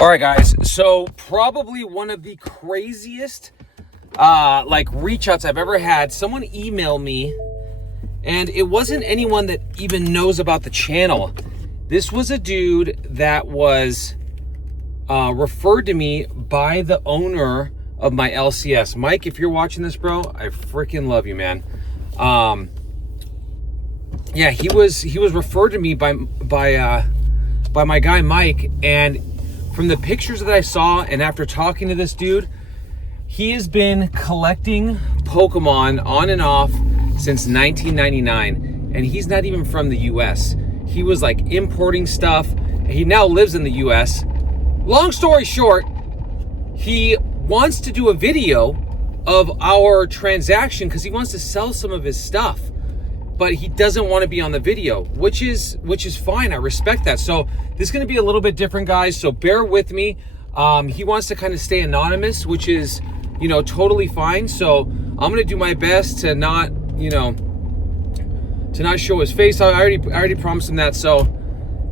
All right, guys. So probably one of the craziest like reach outs I've ever had. Someone emailed me, and it wasn't anyone that even knows about the channel. This was a dude that was referred to me by the owner of my LCS. Mike, if you're watching this, bro, I freaking love you, man. Yeah, he was referred to me by my guy Mike, and from the pictures that I saw and after talking to this dude, he has been collecting Pokemon on and off since 1999, and he's not even from the US. He was like importing stuff. He now lives in the US. Long story short, he wants to do a video of our transaction because he wants to sell some of his stuff, but he doesn't want to be on the video, which is fine. I respect that. So this is going to be a little bit different, guys. So bear with me. He wants to kind of stay anonymous, which is, totally fine. So I'm going to do my best to not, to not show his face. I already promised him that. So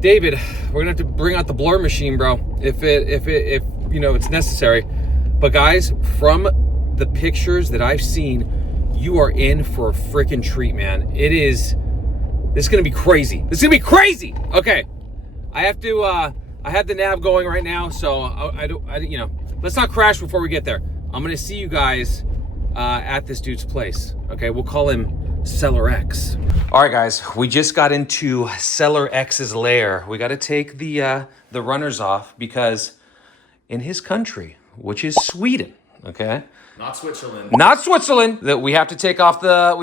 David, we're gonna have to bring out the blur machine, bro, if it's necessary. But guys, from the pictures that I've seen, you are in for a freaking treat, man. This is gonna be crazy. This is gonna be crazy. Okay, I have the nav going right now, so let's not crash before we get there. I'm gonna see you guys at this dude's place. Okay, we'll call him Seller X. All right, guys, we just got into Seller X's lair. We got to take the runners off because in his country, which is Sweden, okay. Not Switzerland. Not Switzerland. That we have to take off the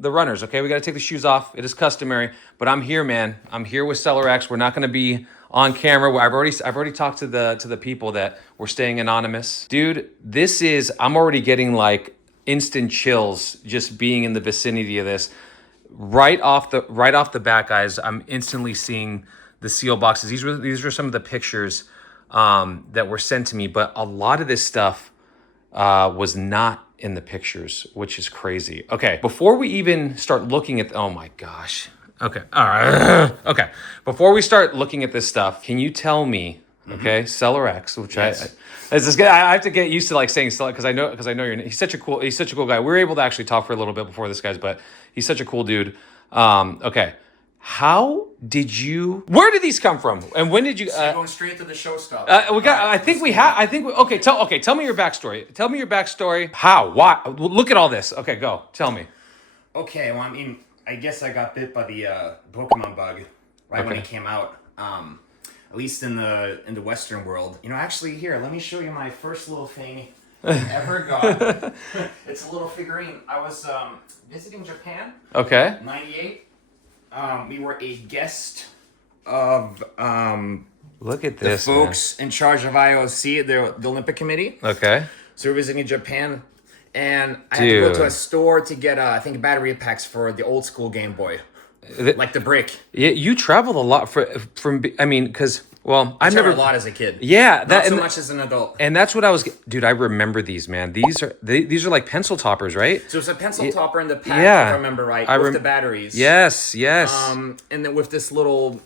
runners. Okay, we got to take the shoes off. It is customary. But I'm here, man. I'm here with Seller X. We're not going to be on camera. I've already talked to the people that we're staying anonymous. Dude, I'm already getting like instant chills just being in the vicinity of this. Right off the bat, guys. I'm instantly seeing the seal boxes. These are some of the pictures that were sent to me, but a lot of this stuff was not in the pictures, which is crazy. Okay, before we even start looking at, oh my gosh. Okay, all right. Okay, before we start looking at this stuff, can you tell me, okay, Seller X, which yes. I have to get used to like saying Seller because I know he's such a cool guy. We were able to actually talk for a little bit before this, guys, but he's such a cool dude. Okay. Where did these come from? And when did you... going straight to the show stuff. Tell me your backstory. How? Why? Look at all this. Okay, go. Tell me. Okay, well, I guess I got bit by the Pokemon bug when it came out. At least in the Western world. Actually, here, let me show you my first little thing I ever got. It's a little figurine. I was visiting Japan. Okay. 98. We were a guest of look at this, the folks in charge of IOC, the Olympic Committee. Okay. So we were visiting Japan, and I had to go to a store to get I think battery packs for the old school Game Boy, like the brick. Yeah, you traveled a lot because I never a lot as a kid. Yeah, not so much as an adult. And that's what dude. I remember these, man. These are like pencil toppers, right? So it's a pencil topper in the pack, if I remember right, with the batteries. Yes. And then with this little,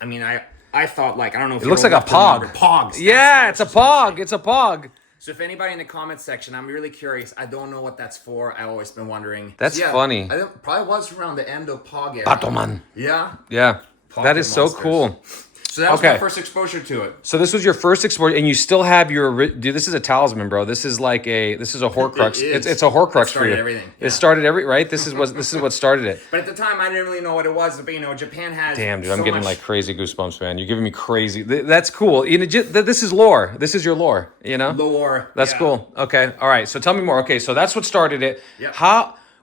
I thought I don't know if it looks like a Pog. Pogs. Yeah, it's a Pog. It's a Pog. So if anybody in the comments section, I'm really curious. I don't know what that's for. I've always been wondering. That's funny. I think probably was around the end of Pog era. Batoman. Yeah. Yeah. That is so cool. So that was my first exposure to it. So this was your first exposure, and you still have dude, this is a talisman, bro. This is a Horcrux. It's a Horcrux for you. Everything. Yeah. It started right? This is what started it. But at the time, I didn't really know what it was. But Japan has. Damn, dude, I'm getting like crazy goosebumps, man. You're giving me crazy. That's cool. This is lore. This is your lore. Lore. That's cool. Okay. All right. So tell me more. Okay. So that's what started it. Yep.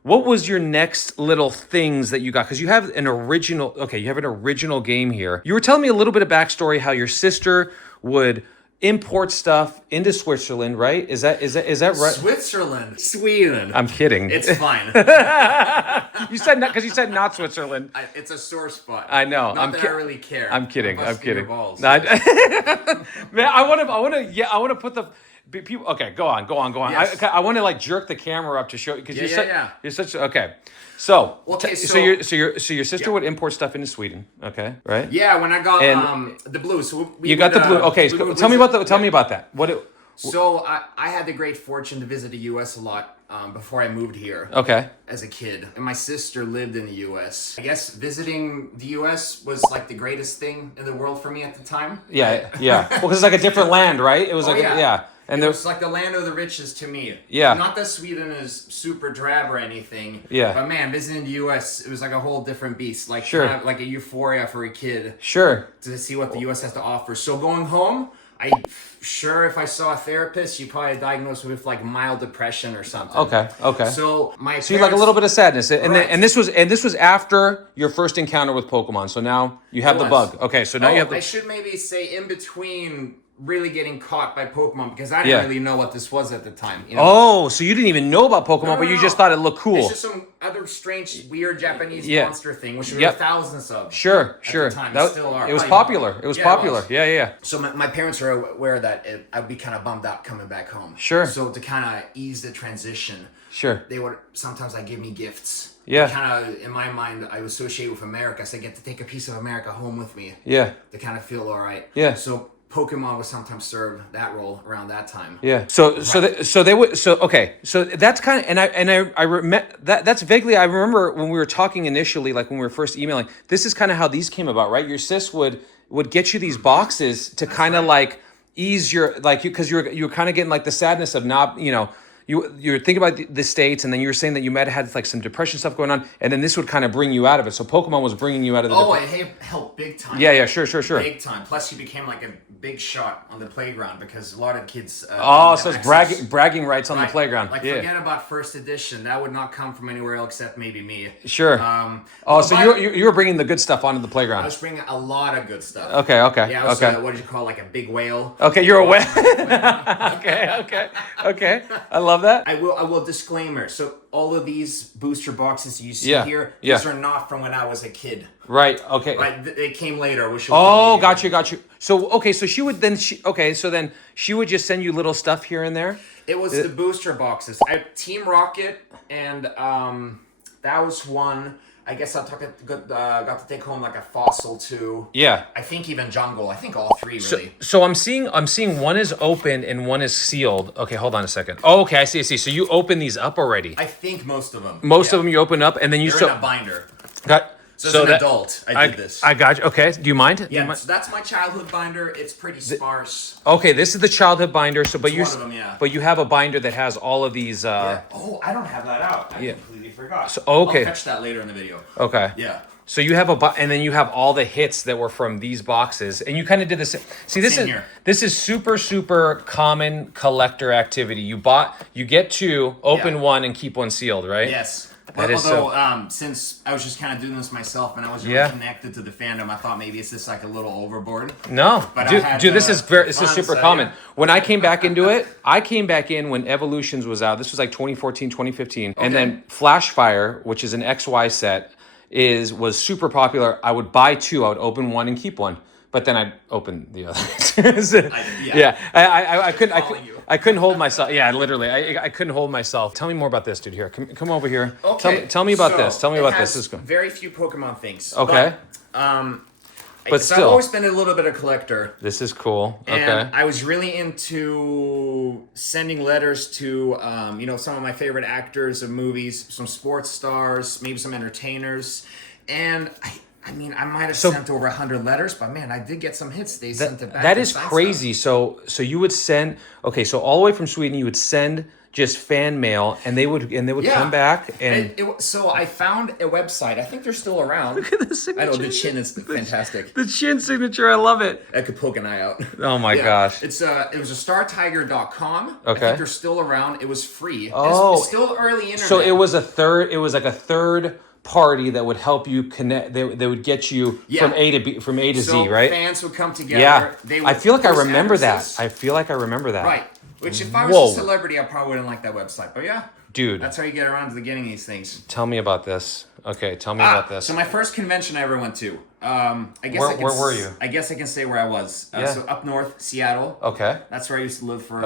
What was your next little things that you got? Because you have an original game here. You were telling me a little bit of backstory, how your sister would import stuff into Switzerland, right? Is that right? Switzerland. Sweden. I'm kidding. It's fine. You said not because you said not Switzerland. It's a sore spot. I know. I really care. I'm kidding. I'm kidding. Balls. Man, I want to put the. People, okay, go on. Yes. I want to like jerk the camera up to show because Yeah. you're such okay. So, Okay, so so- your sister would import stuff into Sweden, okay, right? Yeah, when I got And the blue. So we You got would, the blue. Okay, we would tell me visit- about tell me about that. So I had the great fortune to visit the U.S. a lot before I moved here. Okay. As a kid, and my sister lived in the U.S. I guess visiting the U.S. was like the greatest thing in the world for me at the time. Yeah. Well, because it's like a different land, right? It was like yeah. and It there was like the land of the richest to me. Yeah. Not that Sweden is super drab or anything. Yeah. But man, visiting the U.S. it was like a whole different beast. Like Sure. kind of like a euphoria for a kid Sure. to see what the U.S. has to offer. So going home, if I saw a therapist, you'd probably diagnose me with like mild depression or something. Okay. So So you like a little bit of sadness, and Right. and this was after your first encounter with Pokemon. So now you have the was. bug. Okay, so now you have the. I should maybe say in between really getting caught by Pokemon because I didn't really know what this was at the time. You know? Oh, so you didn't even know about Pokemon, but you No. just thought it looked cool. It's just some other strange, weird Japanese Yeah. monster thing, which there Yep. were thousands of. Sure. the time, That- still are. it was Probably popular. more. It was Yeah, it popular. was. Yeah. So my parents were aware that I'd be kind of bummed out coming back home. Sure. So to kind of ease the transition, Sure. they would sometimes like give me gifts. Yeah. Kind of in my mind, I associate with America, so I get to take a piece of America home with me Yeah. to kind of feel all right. Yeah. So Pokemon would sometimes serve that role around that time. Yeah. So they would. So okay. So that's kind of I remember that's vaguely. I remember when we were talking initially, like when we were first emailing. This is kind of how these came about, right? Your sis would get you these boxes to kind of like ease your like you because you were kind of getting like the sadness of not you're thinking about the States, and then you were saying that you might have had like some depression stuff going on, and then this would kind of bring you out of it. So Pokemon was bringing you out of the. Oh, it helped big time. Yeah. Sure. Big time. Plus, you became like a big shot on the playground because a lot of kids. Oh, didn't so have it's access- bragging rights on the Right. playground. Like Yeah. forget about first edition. That would not come from anywhere else except maybe me. Sure. So you were bringing the good stuff onto the I playground. was bringing a lot of good stuff. Okay. Yeah, I was, Okay. what did you call like a big whale? Okay, you're aware. Okay. I love that. I will disclaimer. So all of these booster boxes you see Yeah, here, yeah. these are not from when I was a kid. Right. Okay. Right, they came later. Which Oh, got you. So okay, so she would then she would just send you little stuff here and there. It was the booster boxes. Team Rocket, and that was one. I guess I got to take home like a fossil too. Yeah. I think even Jungle. I think all three really. So I'm seeing one is open and one is sealed. Okay, hold on a second. Oh, okay, I see. So you open these up already. I think most of them. Most of them you open up and then you They're in a binder. got. So as an adult, I did this. I got you. Okay. Do you mind? Do you Yeah, mind? so that's my childhood binder. It's pretty sparse. Okay, this is the childhood binder. So, but It's you, one of them, yeah. but you have a binder that has all of these. Yeah. Oh, I don't have that out. I yeah. completely forgot. So, okay. I'll catch that later in the video. Okay. Yeah. So you have and then you have all the hits that were from these boxes, and you kind of did this. See, this is super common collector activity. You get two, open one, and keep one sealed, right? Yes. That is Although, since I was just kind of doing this myself and I was really connected to the fandom, I thought maybe it's just like a little overboard. No, But dude, this is super common. Yeah. When I came back into it, I came back in when Evolutions was out. This was like 2014, 2015, and then Flashfire, which is an XY set, was super popular. I would buy two. I would open one and keep one. But then I'd open the other. I couldn't hold myself. Yeah, literally, I couldn't hold myself. Tell me more about this, dude. Here, come over here. Okay. Tell me about so this. Tell me about this. This is good. very few Pokemon things. Okay. But still. I've always been a little bit of a collector. This is cool. And Okay. I was really into sending letters to, some of my favorite actors of movies, some sports stars, maybe some entertainers. And I might have sent over 100 letters, but man, I did get some hits. They sent it back. That is crazy. So you would send. Okay, so all the way from Sweden, you would send just fan mail, and they would come back and. So I found a website. I think they're still around. Look at the signature. I know the chin is fantastic. The chin signature, I love it. I could poke an eye out. Oh my gosh. It was a startiger.com. Okay. I think they're still around. It was free. Oh. It's still early internet. So it was like a third party that would help you connect. They would get you from A to B, from A to so Z, right? Fans would come together. Yeah. They would I feel like I post remember addresses. that. I feel like I remember that. Right. Which if I was Whoa. a celebrity, I probably wouldn't like that website. But yeah. Dude. That's how you get around to getting these things. Tell me about this. Okay, tell me about this. So my first convention I ever went to. I guess Where were you? I guess I can say where I was. Yeah. So up north, Seattle. Okay. That's where I used to live for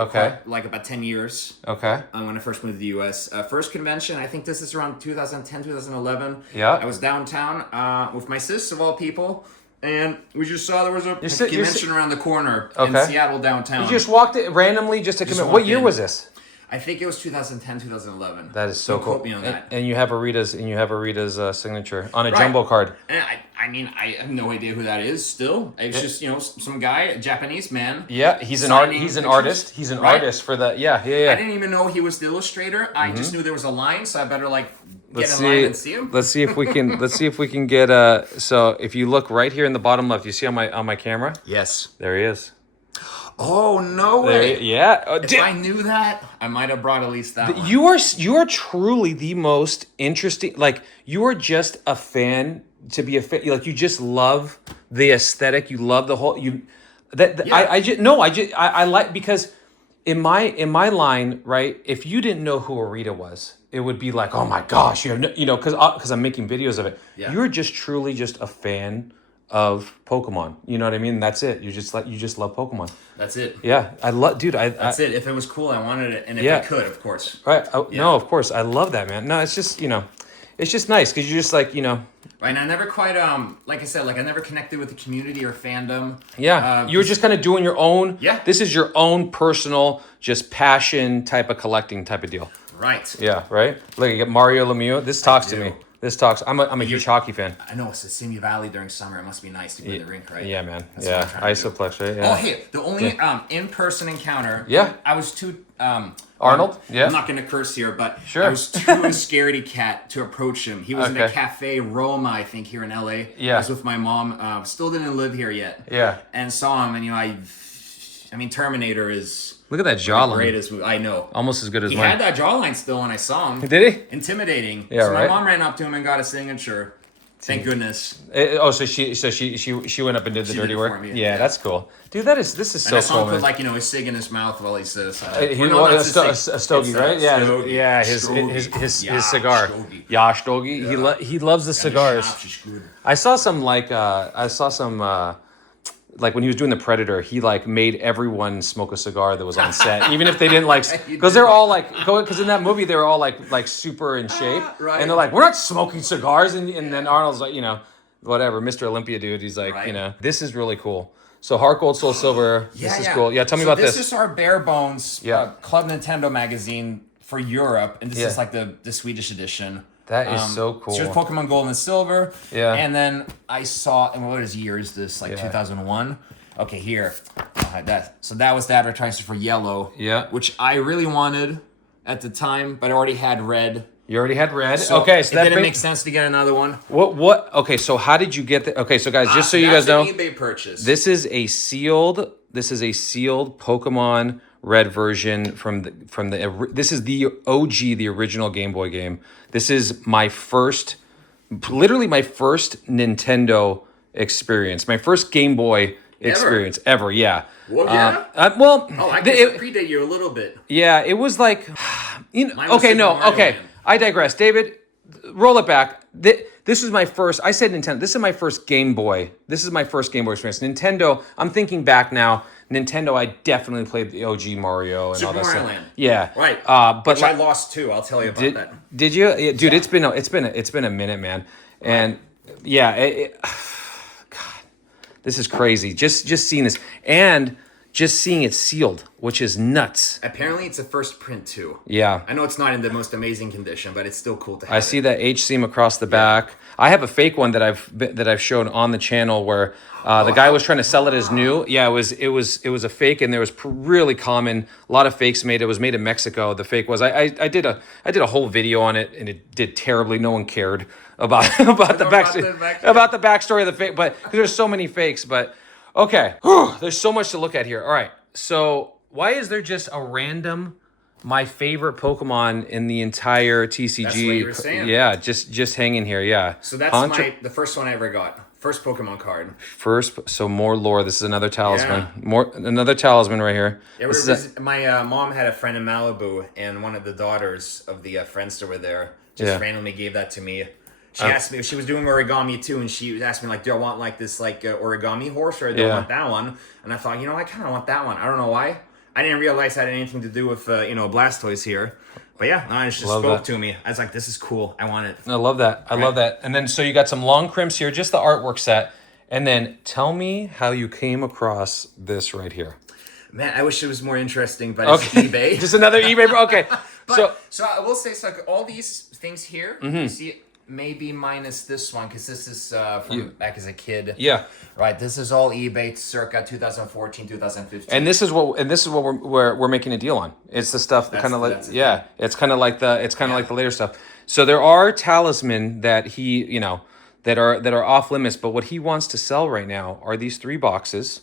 like about 10 years. Okay. When I first moved to the U.S. First convention, I think this is around 2010, 2011. Yeah. I was downtown with my sis, of all people. And we just saw there was a convention around the corner in Seattle downtown. You just walked it randomly just to commit. What year was this? I think it was 2010, 2011. That is so cool. Quote me on that. And you have Arita's signature on a jumbo card. And I mean, I have no idea who that is. Still, it's just some guy, a Japanese man. Yeah, he's an artist. He's an artist for the yeah. I didn't even know he was the illustrator. I just knew there was a line, so I better get in line and see him. Let's see if we can. Let's see if we can get. So if you look right here in the bottom left, you see on my camera. Yes. There he is. Oh no way! Yeah. If I knew that, I might have brought at least that one. You are truly the most interesting. Like you are just a fan to be a fan. Like you just love the aesthetic. You love the whole. I like because in my line, right? If you didn't know who Arita was, it would be like, oh my gosh, you have no, because I'm making videos of it. Yeah. You're just truly just a fan of Pokemon. You know what I mean? That's it. You just love Pokemon. That's it. Yeah. That's it. If it was cool, I wanted it. And if I could, of course. Right. No, of course. I love that, man. No, it's just, it's just nice because you're just like, Right. And I never quite, like I said, I never connected with the community or fandom. Yeah. You were just kind of doing your own. Yeah. This is your own personal, just passion type of collecting type of deal. Right. Yeah. Right. Look, you get Mario Lemieux. This talks to me. This talks. I'm a huge hockey fan. I know it's a Simi Valley during summer. It must be nice to go to the rink, right? Yeah, man. That's Isoplex, right? Yeah. Oh, hey, the only in-person encounter. Yeah. I was too. Arnold. Yeah. I'm not gonna curse here, but sure. I was too scaredy cat to approach him. He was in a cafe Roma, I think, here in LA. Yeah. I was with my mom. Still didn't live here yet. Yeah. And saw him, and I mean, Terminator is. Look at that jawline. Greatest movie. I know. Almost as good as he mine. He had that jawline still when I saw him. Did he? Intimidating. Yeah, so right. my mom ran up to him and got a signature. Thank goodness. So she went up and did the dirty work. Yeah, that's cool, dude. This is so cool. And I saw him put a cig in his mouth while he says. A stogie, right? Yeah, stogie. Yeah. His cigar. Stogie. Yeah. He loves the cigars. I saw some like when he was doing the Predator, he made everyone smoke a cigar that was on set, even if they didn't because they're all because in that movie they were all like super in shape, right. And they're like, we're not smoking cigars, and then Arnold's like, whatever, Mr. Olympia dude, he's like, right. This is really cool. So Heart Gold, Soul Silver, this is cool. Yeah, tell me about this. This is our bare bones Club Nintendo magazine for Europe, and this is like the Swedish edition. That is so cool. So it's Pokemon Gold and Silver. Yeah. And then I saw, and what year is this? 2001? Okay, here. So that was the advertisement for Yellow. Yeah. Which I really wanted at the time, but I already had Red. You already had Red? So okay, so that didn't make sense to get another one. What? Okay, so how did you get the... Okay, so guys, just so you guys know... That's an eBay purchase. This is a sealed Pokemon Red version this is the OG, the original Game Boy game. This is literally my first Nintendo experience, my first Game Boy experience ever. Yeah. Well, yeah. I guess I predate you a little bit. Yeah, it was like, I digress. David, roll it back. This was my first. I said Nintendo. This is my first Game Boy. This is my first Game Boy experience. Nintendo. I'm thinking back now. Nintendo. I definitely played the OG Mario and all that stuff. Land. Yeah. Right. But which I lost too. I'll tell you about that. Did you, dude? Yeah. It's been a minute, man. And God, this is crazy. Just seeing this and just seeing it sealed, which is nuts. Apparently, it's a first print too. Yeah. I know it's not in the most amazing condition, but it's still cool to have. I see that H seam across the back. I have a fake one that I've shown on the channel where the guy was trying to sell it as new. Yeah, it was a fake, and there was really common. A lot of fakes made. It was made in Mexico. The fake was. I did a whole video on it, and it did terribly. No one cared about the backstory of the fake, but because there's so many fakes. But okay, there's so much to look at here. All right, so why is there just a random? My favorite Pokemon in the entire TCG. That's what you were saying. Yeah, just hanging here. Yeah. So that's the first one I ever got. First Pokemon card. So more lore. This is another talisman. Another talisman right here. Yeah, my mom had a friend in Malibu, and one of the daughters of the friends that were there just randomly gave that to me. She asked me, she was doing origami too, and she asked me, like, do I want, like, this, like, origami horse, or do I want that one? And I thought, I kind of want that one. I don't know why. I didn't realize it had anything to do with, Blastoise here. But yeah, it just spoke to me. I was like, this is cool. I want it. I love that. I love that. And then, so you got some long crimps here, just the artwork set. And then tell me how you came across this right here. Man, I wish it was more interesting, but it's eBay. Just another eBay. Okay. So I will say, so all these things here, you see, maybe minus this one, because this is from back as a kid. Yeah. Right. This is all eBay circa 2014, 2015. And this is what we're making a deal on. It's the stuff that kind of like it's kind of like the later stuff. So there are talisman that he that are off limits, but what he wants to sell right now are these 3 boxes,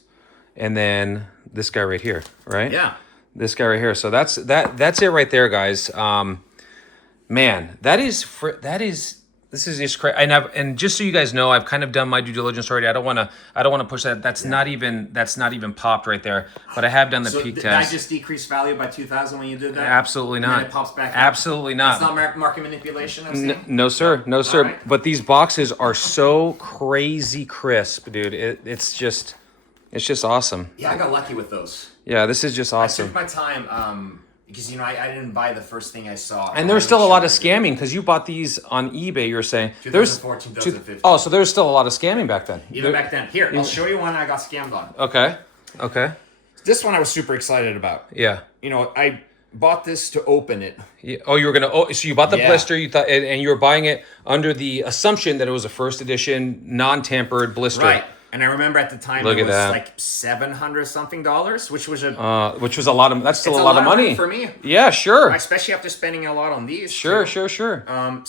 and then this guy right here, right? Yeah. This guy right here. So that's it right there, guys. Man, this is just crazy. And just so you guys know, I've kind of done my due diligence already. I don't want to push that. That's not even popped right there. But I have done the peak test. That just decreased value by 2,000 when you did that? Absolutely not. And then it pops back up? Absolutely not. It's not market manipulation, I'm saying? No, sir. No, sir. Right. But these boxes are so crazy crisp, dude. It's just awesome. Yeah, I got lucky with those. Yeah, this is just awesome. I took my time, because I didn't buy the first thing I saw. And there's still a lot of scamming, because you bought these on eBay. You're saying 2014, 2015. Oh, so there's still a lot of scamming back then. Even back then. Here, I'll show you one I got scammed on. Okay. This one I was super excited about. Yeah. I bought this to open it. Yeah. Oh, you were gonna. Oh, so you bought the blister. You thought, and you were buying it under the assumption that it was a first edition, non-tampered blister. Right. And I remember at the time it was like $700 something, which was a lot of. That's still a lot of money for me. Yeah, sure. Especially after spending a lot on these. Sure. So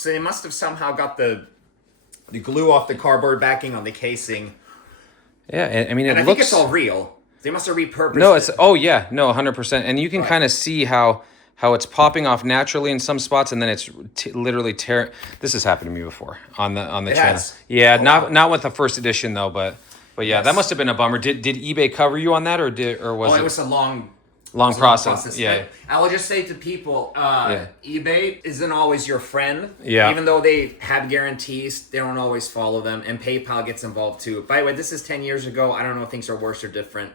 they must have somehow got the glue off the cardboard backing on the casing. Yeah, I mean, I think it's all real. They must have repurposed. No, it's 100%, and you can kind of see how it's popping off naturally in some spots, and then it's literally tearing. This has happened to me before on the channel. Has. Yeah, not with the first edition though, but yeah, that must have been a bummer. Did eBay cover you on that, or was it? It was a long process. Yeah. I will just say to people, eBay isn't always your friend. Yeah. Even though they have guarantees, they don't always follow them, and PayPal gets involved too. By the way, this is 10 years ago. I don't know if things are worse or different.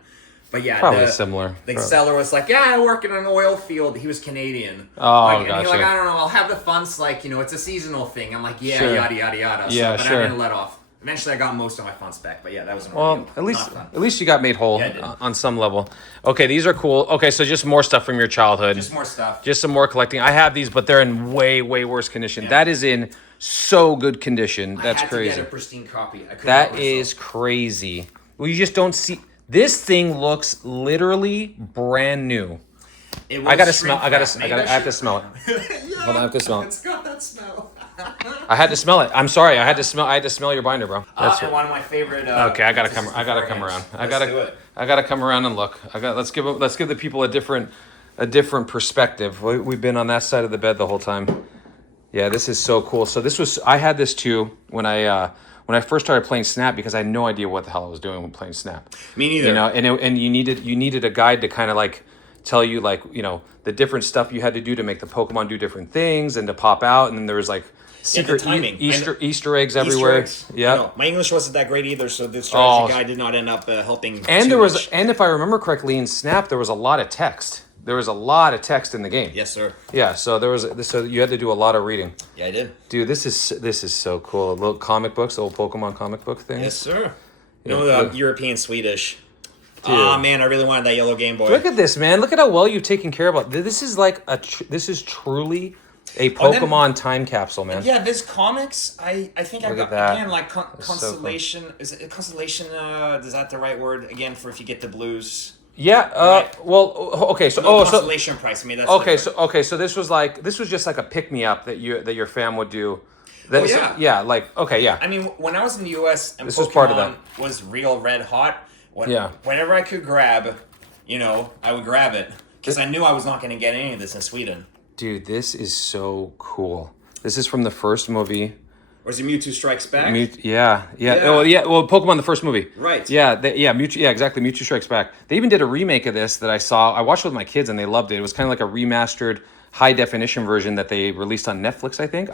But yeah, probably similar. The seller was like, I work in an oil field. He was Canadian. Oh, gotcha. And he's like, I don't know, I'll have the funds, it's a seasonal thing. I'm like, sure. yada, yada, yada. Yeah, but I didn't let off. Eventually, I got most of my funds back. But yeah, that was an ordeal. At least you got made whole on some level. Okay, these are cool. Okay, so just more stuff from your childhood. Just more stuff. Just some more collecting. I have these, but they're in way, way worse condition. Yeah. That is in so good condition. That's crazy. I had to get a pristine copy. That is crazy. Well, you just don't see. This thing looks literally brand new. I have to smell it. Yeah, I have to smell it. Hold on, I have to smell it. It's got that smell. I had to smell it. I'm sorry. I had to smell your binder, bro. That's one of my favorite. Okay, I gotta come around. I gotta come around and look. Let's give the people a different perspective. We've been on that side of the bed the whole time. Yeah, this is so cool. So I had this too when I first started playing Snap, because I had no idea what the hell I was doing when playing Snap. Me neither. And you needed a guide to kind of like tell you the different stuff you had to do to make the Pokemon do different things and to pop out, and then there was like secret Easter eggs everywhere. Yeah. My English wasn't that great either, so the strategy guide did not end up helping. And and if I remember correctly, in Snap there was a lot of text. There was a lot of text in the game. Yes, sir. Yeah, so you had to do a lot of reading. Yeah, I did. Dude, this is so cool. Little comic books, old Pokemon comic book things. Yes, sir. European Swedish. Oh man, I really wanted that yellow Game Boy. Look at this, man. Look at how well you've taken care of it. This is like this is truly a Pokemon time capsule, man. Yeah, this comimics, I think I got again like Constellation. So cool. Is it Constellation? Is that the right word again for if you get the blues? Yeah. Right. Well. Okay. So. Constellation price. I mean, that's okay. Different. So this was just like a pick me up that your fam would do. I mean, when I was in the U.S. and this Pokemon was part of that. Was real red hot. Whenever I could grab, I would grab it because I knew I was not going to get any of this in Sweden. Dude, this is so cool. This is from the first movie. Or is it Mewtwo Strikes Back? Yeah. Yeah. Oh, yeah. Well, Pokemon the first movie. Right. Yeah. Mewtwo. Yeah, exactly. Mewtwo Strikes Back. They even did a remake of this that I saw. I watched it with my kids and they loved it. It was kind of like a remastered, high definition version that they released on Netflix. I think.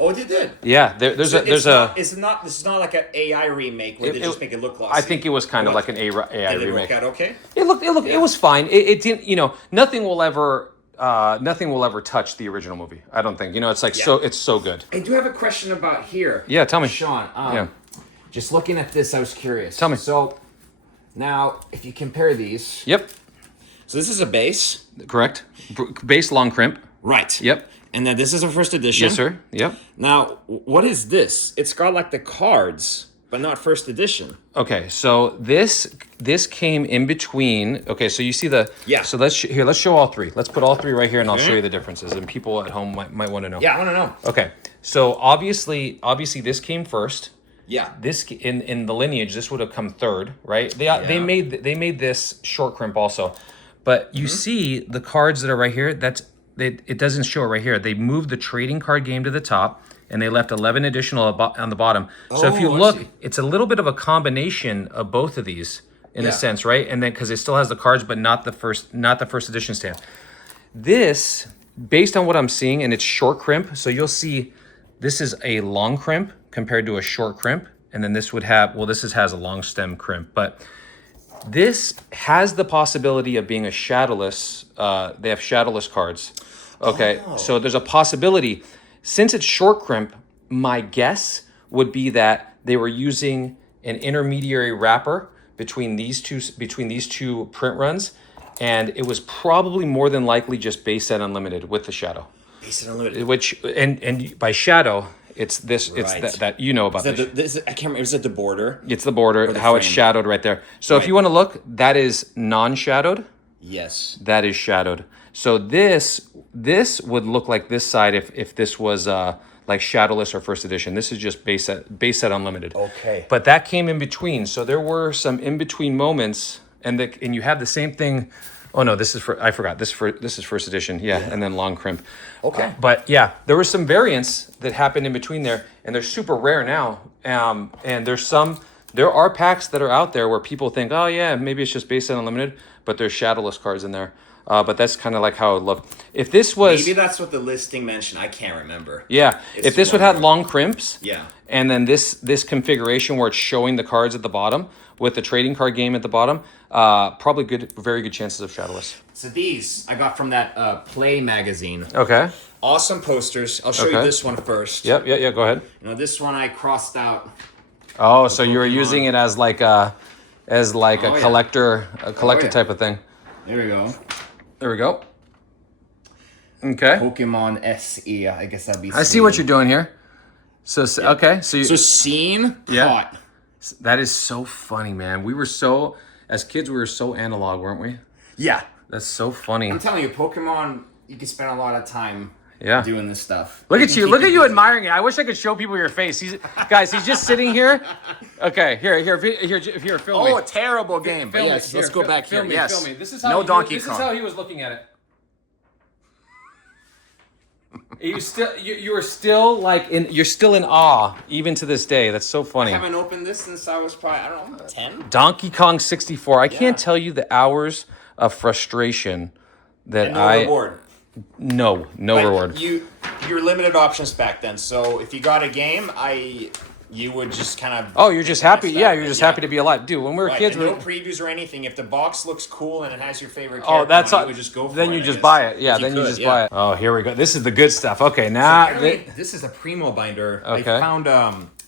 Oh, they did. Yeah. This is not like an AI remake where they just make it look glossy. I think it was kind of like an AI Did it remake. work out okay? It was fine. It didn't. Nothing will ever touch the original movie. I don't think. It's like it's so good. I do have a question about here. Yeah, tell me, Sean. Yeah. Just looking at this, I was curious. Tell me. So, now if you compare these. Yep. So this is a base. Correct. Base long crimp. Right. Yep. And then this is a first edition. Yes, sir. Yep. Now, what is this? It's got like the cards, but not first edition. Okay, so this came in between. Okay, so you see the So let's show all three. Let's put all three right here, and I'll show you the differences. And people at home might want to know. Yeah, I want to know. Okay, so obviously this came first. Yeah. This in the lineage, this would have come third, right? They made this short crimp also, but you see the cards that are right here. It doesn't show it right here. They moved the trading card game to the top, and they left 11 additional on the bottom. So if you look, it's a little bit of a combination of both of these in a sense, right? And then because it still has the cards, but not the first edition stamp. This, based on what I'm seeing, and it's short crimp. So you'll see this is a long crimp compared to a short crimp, and then this has a long stem crimp, but this has the possibility of being a shadowless. They have shadowless cards. Okay, so there's a possibility. Since it's short crimp, my guess would be that they were using an intermediary wrapper between these two print runs, and it was probably more than likely just base set unlimited with the shadow. Base set unlimited. Which and by shadow, it's this. Right. It's that you know about I can't remember. Is it the border? It's the border. How frame. It's shadowed right there. So if you want to look, that is non-shadowed. Yes. That is shadowed. So this would look like this side if this was like shadowless or first edition. This is just base set unlimited. Okay. But that came in between. So there were some in between moments, and you have the same thing. Oh no, I forgot. This is first edition. Yeah, and then long crimp. Okay. But yeah, there were some variants that happened in between there, and they're super rare now. And there are packs that are out there where people think, oh yeah, maybe it's just base set unlimited, but there's shadowless cards in there. But that's kind of like how it looked. If this was... Maybe that's what the listing mentioned. I can't remember. Yeah. If this would have long crimps... Yeah. And then this configuration where it's showing the cards at the bottom with the trading card game at the bottom, probably very good chances of shadowless. So these I got from that Play magazine. Okay. Awesome posters. I'll show you this one first. Yep. Go ahead. This one I crossed out. Oh, so you were using it as like a collector type of thing. There we go. There we go. Okay. Pokemon SE. I guess that'd be. I see what you're doing here. So okay, so seen, caught. That is so funny, man. As kids, we were so analog, weren't we? Yeah. That's so funny. I'm telling you, Pokemon. You can spend a lot of time. Doing this stuff. Look at you admiring it. I wish I could show people your face. He's just sitting here. Okay, here, film me. Oh, a terrible game. But yes, let's go back here. Yes. Film me. This is how Donkey Kong. This is how he was looking at it. You're still in awe even to this day. That's so funny. I haven't opened this since I was probably, I don't know, 10. Donkey Kong 64. I can't tell you the hours of frustration that reward. No reward. You're limited options back then. So if you got a game, you would just kind of. Oh, you're just happy. Yeah, you're just happy to be alive, dude. When we were kids, no previews or anything. If the box looks cool and it has your favorite character, that's all. You would just go for then it. You just buy it. Yeah, then you just buy it. Oh, here we go. This is the good stuff. Okay, now this is a Primo binder. Okay. I found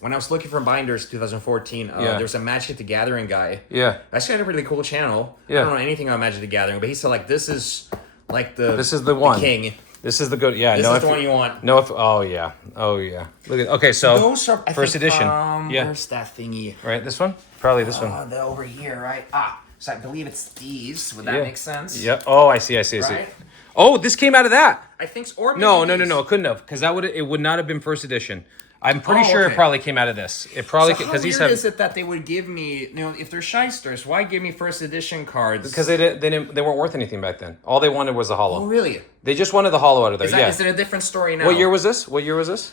when I was looking for binders, 2014. There's a Magic the Gathering guy. Yeah. That's got a really cool channel. Yeah. I don't know anything about Magic the Gathering, but he said this is the one. The king. This is the good. Yeah. This is the one you want. Oh yeah. Look at. Okay, so those are first edition. Where's that thingy? Right, this one. Probably this one. They're over here, right? So I believe it's these. Would that make sense? Yeah. Oh, I see. Right? Oh, this came out of that. I think so. Or no. It couldn't have, because it would not have been first edition. I'm pretty sure it probably came out of this. It probably So how because weird is it that they would give me, if they're shysters, why give me first edition cards? because they weren't worth anything back then. All they wanted was the hollow. Oh, really? They just wanted the hollow out of there. Is it a different story now? What year was this?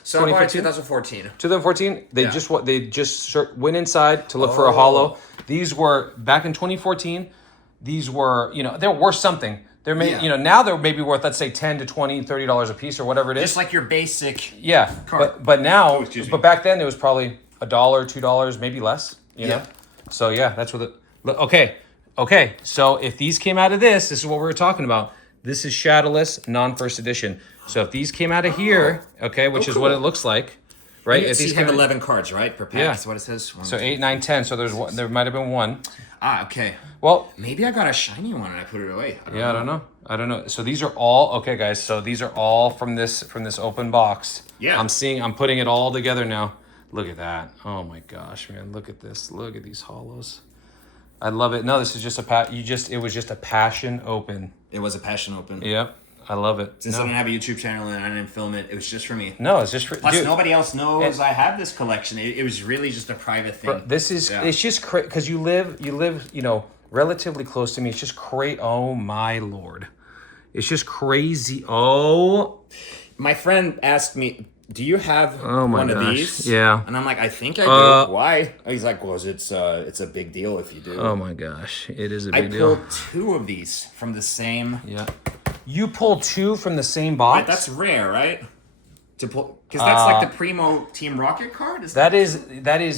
So I bought it 2014. 2014. They just went inside to look for a hollow. These were back in 2014. These were they're worth something. They're now they're maybe worth, let's say, $10 to $20, $30 a piece or whatever it is. Just like your basic card. But now, but back then it was probably $1, $2, maybe less, you know? So that's what okay. So if these came out of this is what we were talking about. This is shadowless, non-first edition. So if these came out of here, which is what it looks like, right? If these have 11 cards, right, per pack, that's what it says. So 8, 9, 10. So there might have been one. Okay. Well, maybe I got a shiny one and I put it away. I don't know. So these are all guys. So these are all from this open box. Yeah. I'm putting it all together now. Look at that. Oh my gosh, man. Look at this. Look at these hollows. I love it. No, this is just it was just a passion open. It was a passion open. Yep. I love it. Since I don't have a YouTube channel and I didn't film it, it was just for me. No, it's just for Plus, nobody else knows I have this collection. It was really just a private thing. This is it's just crazy because you live relatively close to me. It's just crazy. Oh my Lord, it's just crazy. Oh, my friend asked me, "Do you have one of these?" Yeah, and I'm like, "I think I do." Why? He's like, "Well, it's a big deal if you do." Oh my gosh, it is a big deal. I pulled 2 of these from the same. Yeah. You pulled 2 from the same box? Right, that's rare, right? To pull, because that's like the Primo Team Rocket card. That is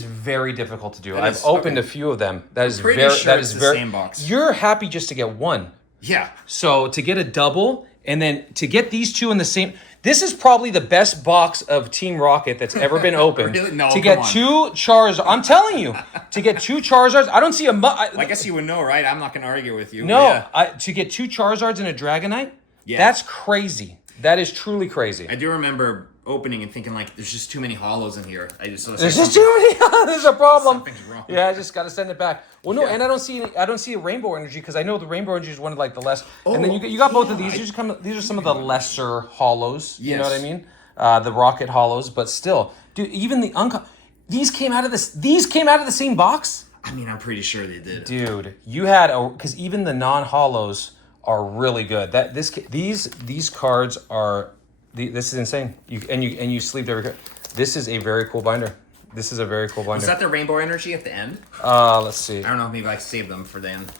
very difficult to do. I've opened a few of them. That is pretty very sure that it's is the very. same box. You're happy just to get one. Yeah. So to get a double and then to get these 2 in the same. This is probably the best box of Team Rocket that's ever been opened. Really? No, to get 2 Charizards, I'm telling you, to get 2 Charizards, I don't see a. I guess you would know, right? I'm not going to argue with you. No, to get 2 Charizards and a Dragonite. Yeah. That's crazy. That is truly crazy. I do remember opening and thinking like, there's just too many hollows in here. There's just too many. There's a problem. Something's wrong. Yeah, I just got to send it back. Well, no, and I don't see a rainbow energy because I know the rainbow energy is one of like the less. And then you got both of these. These are some of the lesser hollows. You know what I mean? The rocket hollows, but still, dude. Even the these came out of this. These came out of the same box. I mean, I'm pretty sure they did. Dude, you had because even the non-hollows are really good. These cards are this is insane. You sleeved every card. This is a very cool binder. This is a very cool binder. Was that the rainbow energy at the end? Let's see. I don't know. Maybe I saved them for the end.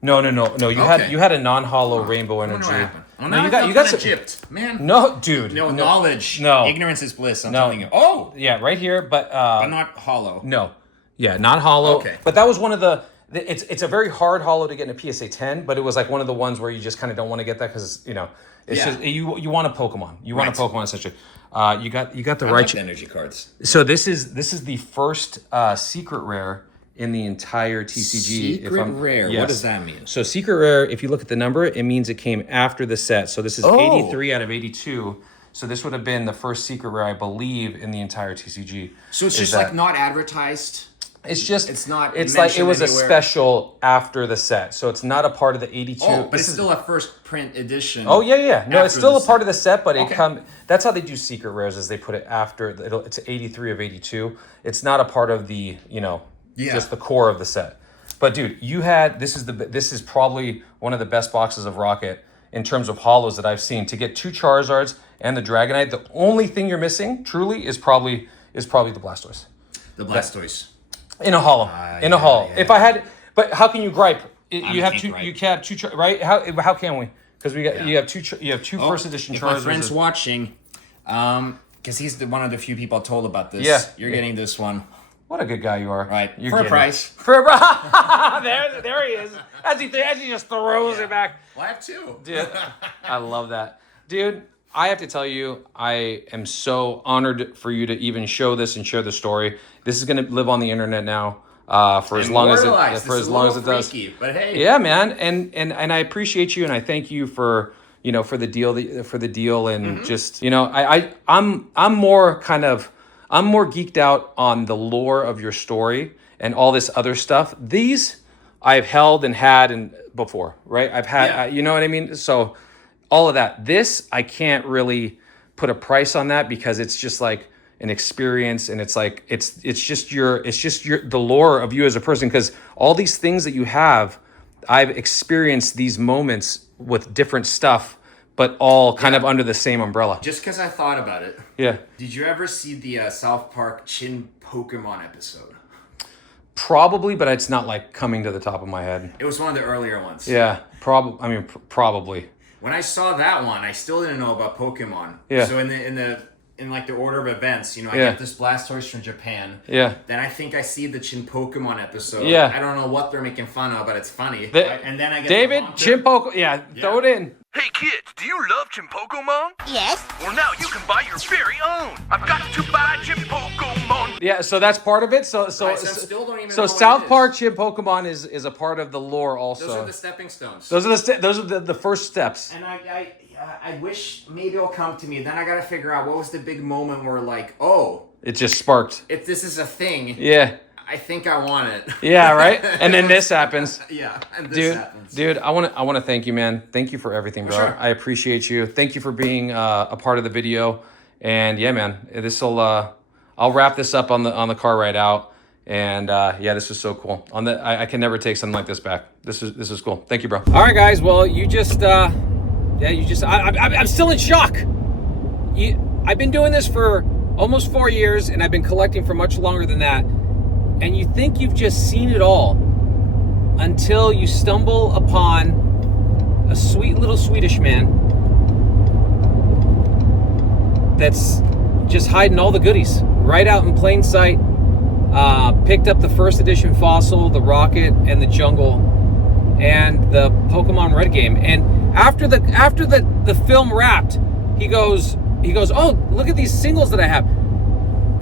No. You had a non-hollow rainbow energy. What happened? Oh, no, you got some gypped, man. No, dude. No knowledge. No. Ignorance is bliss. I'm telling you. Oh. Yeah, right here, but not hollow. No. Yeah, not hollow. Okay. But that was one of the. It's a very hard hollow to get in a PSA 10, but it was like one of the ones where you just kind of don't want to get that because it's just you want a Pokemon. You want a Pokemon essentially. You got the right energy cards. So this is the first secret rare in the entire TCG. Secret rare. Yes. What does that mean? So secret rare, if you look at the number, it means it came after the set. So this is 83 out of 82. So this would have been the first secret rare, I believe, in the entire TCG. So it's just like not advertised. It's like it was anywhere. A special after the set, so it's not a part of the 82. Oh, but it's still a first print edition. Oh yeah. No, it's still a part of the set, but that's how they do secret rares, is they put it after. It's 83 of 82. It's not a part of the just the core of the set. But dude, this is probably one of the best boxes of Rocket in terms of hollows that I've seen. To get 2 Charizards and the Dragonite, the only thing you're missing truly is probably the Blastoise. The Blastoise. In a hollow. In a hollow. Yeah. If I had, but how can you gripe? You have two. Gripe. You have 2. Right? How can we? Because you have 2. You have 2 first edition Charizards. My friend's watching, because he's one of the few people told about this. Yeah. You're getting this one. What a good guy you are. Right. You're for a price. For a price. there he is. As he just throws it back. Well, I have 2. Dude, I love that. Dude, I have to tell you, I am so honored for you to even show this and share the story. This is going to live on the internet now for as long as it does. Freaky, but hey. Yeah, man, and I appreciate you, and I thank you for for the deal, and just I'm more geeked out on the lore of your story and all this other stuff. These I've held and had and before, right? I've had, you know what I mean? So all of that. This, I can't really put a price on that because it's just like, and experience, and it's like it's just the lore of you as a person, because all these things that you have, I've experienced these moments with different stuff, but all kind of under the same umbrella. Just because I thought about it. Yeah. Did you ever see the South Park Chin Pokemon episode? Probably, but it's not like coming to the top of my head. It was one of the earlier ones. Yeah, probably. When I saw that one, I still didn't know about Pokemon. Yeah. So in like the order of events, you know, I Yeah. get this Blastoise from Japan. Yeah. Then I think I see the Chin Pokemon episode. Yeah. I don't know what they're making fun of, but it's funny. And then I get David Chin Pokemon. Yeah, throw it in. Hey kids, do you love Chimpokemon? Yes. Well, now you can buy your very own. I've got to buy Chimpokemon. Yeah, so that's part of it. So I still don't even know what South it Park Chin Pokemon is a part of the lore also. Those are the stepping stones. Those are the first steps. And I wish maybe it'll come to me. Then I gotta figure out what was the big moment where like, oh, It just sparked. if this is a thing, Yeah. I think I want it. Yeah, right? And then this happens. Yeah, and this happens. Dude, I want to thank you, man. Thank you for everything, bro. Sure. I appreciate you. Thank you for being a part of the video. And yeah, man, I'll wrap this up on the car ride out. And yeah, this was so cool. I can never take something like this back. This is cool. Thank you, bro. All right, guys. Well, I'm still in shock. I've been doing this for almost 4 years, and I've been collecting for much longer than that. And you think you've just seen it all until you stumble upon a sweet little Swedish man that's just hiding all the goodies right out in plain sight. Picked up the first edition fossil, the rocket, and the jungle, and the Pokemon Red game. And after the film wrapped, he goes, oh, look at these singles that I have.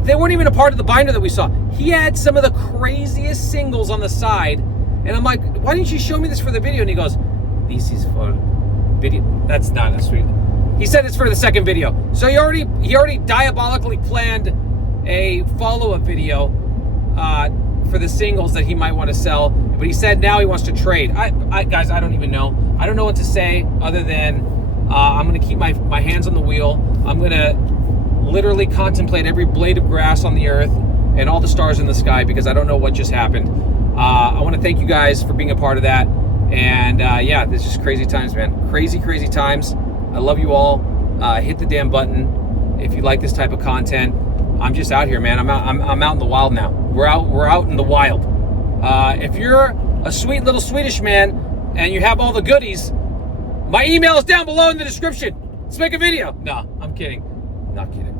They weren't even a part of the binder that we saw. He had some of the craziest singles on the side. And I'm like, why didn't you show me this for the video? And he goes, this is for video. That's not a sweet. He said it's for the second video. So he already diabolically planned a follow-up video for the singles that he might want to sell. But he said now he wants to trade. Guys, I don't even know. I don't know what to say other than I'm going to keep my hands on the wheel. I'm going to literally contemplate every blade of grass on the earth and all the stars in the sky, because I don't know what just happened. I want to thank you guys for being a part of that. And yeah, this is crazy times, man. Crazy times. I love you all. Hit the damn button if you like this type of content. I'm just out here, man. I'm out in the wild now. We're out in the wild. If you're a sweet little Swedish man and you have all the goodies, my email is down below in the description. Let's make a video. No, I'm kidding. Not kidding.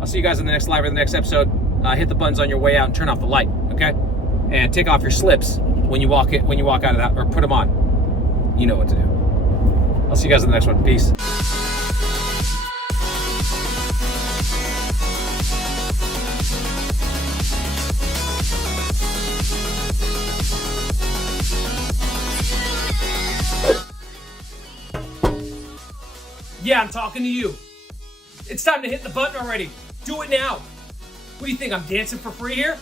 I'll see you guys in the next live or the next episode. Hit the buttons on your way out and turn off the light, okay? And take off your slips when you walk out of that, or put them on. You know what to do. I'll see you guys in the next one. Peace. Yeah, I'm talking to you. It's time to hit the button already. Do it now. What do you think, I'm dancing for free here?